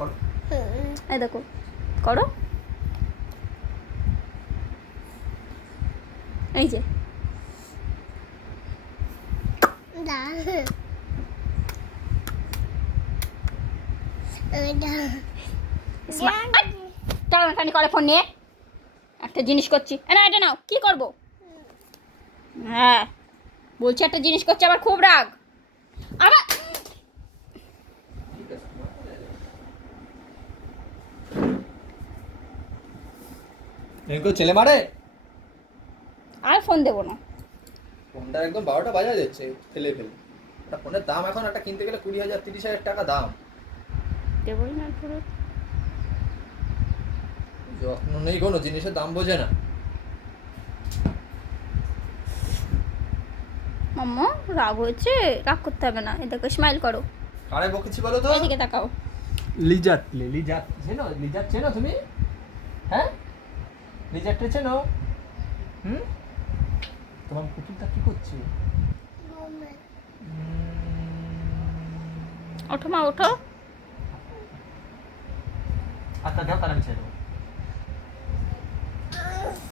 করো। এই দেখো করো, এই যে টানাটানি করে ফোন নিয়ে। একটা জিনিস করছি, না এটা নাও, কি করব? হ্যাঁ বলছি একটা জিনিস করছি, আবার খুব রাগ আবার। এরকম ছেলে মারে। আর ফোন দেবো না। ফোনটা একদম 12টা বাজা যাচ্ছে ফেলে ফেলে। একটা ফোনের দাম এখন একটা কিনতে গেলে 20,000 30,000 টাকা দাম। দেবই না পুরো। যত্ন নেই, কোনো জিনিসের দাম বোঝে না। মাম্মা রাগ হয়েছে, রাগ করতে হবে না, এই দেখো স্মাইল করো, কারে বকেছি বলো তো? এদিকে তাকাও। লিজাত, লিজাত চেনো? লিজাত চেনো তুমি? হ্যাঁ, লিজাতটা চেনো? হুম, তোমার পুতুলটা কি করছে? ওঠো মা ওঠো। আচ্ছা দাও, তাহলে আমি ছেড়ে দেবো।